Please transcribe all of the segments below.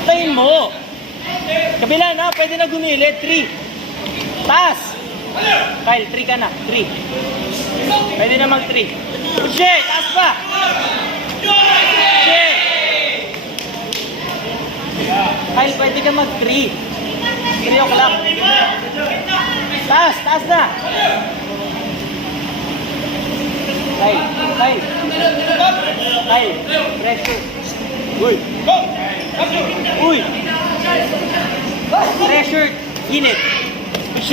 Antayin mo. Kabila na, pwede na gumilit. 3. Taas. Kyle, 3 ka na. 3. Pwede na mag 3. Push, taas pa. Push. Kyle, pwede ka mag 3. 3 o'clock. Taas, taas na. Kyle, Kyle. Kyle, pressure. Uy. Uy. Pressure, init. Push,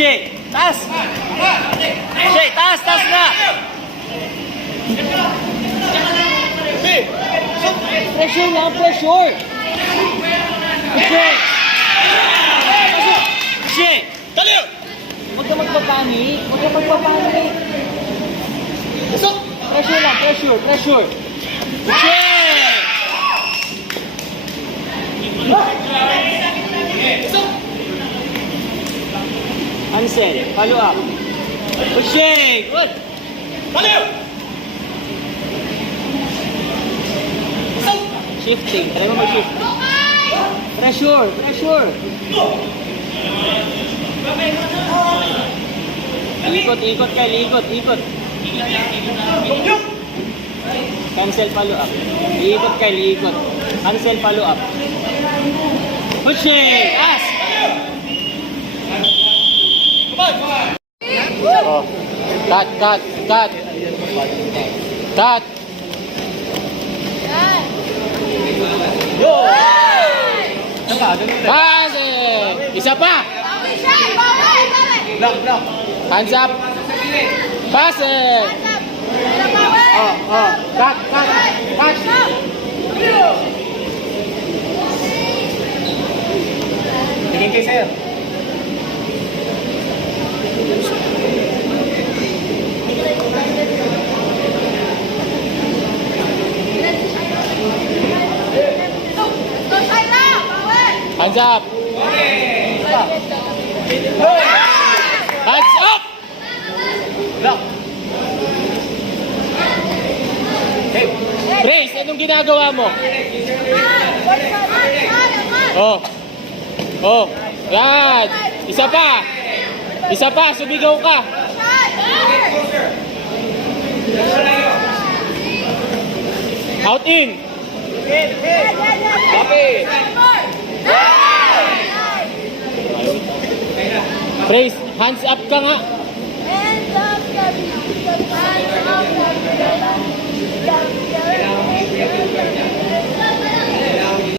taas. Push, taas, taas na. Pressure lang, pressure. Push. Push. Dali! Huwag ka magpapanik. Huwag ka magpapanik. Pressure lang, pressure, pressure. Push! Ansel, follow up. Pushing! Good! Dali! Shifting, try mo mag-shift. Pressure, pressure. Ikot, ikot kayo, ikot, ikot. Cancel, follow up. Ikot kayo, ikot. Cancel, follow up. Pushing! As! Oh. Cut, cut, cut. Cut. Yo! Pass! Isa pa! Block, block. Hands up! Pass! Oh, oh. Cut, cut, cut. Tingin kayo sa'yo. Hands up! Hands up! Block. Hey. Brace, anong ginagawa mo? Oh. Oh. Yan. Isa pa. Isa pa. Sumigaw ka. Out in. Lapit. Brace, hands up ka nga.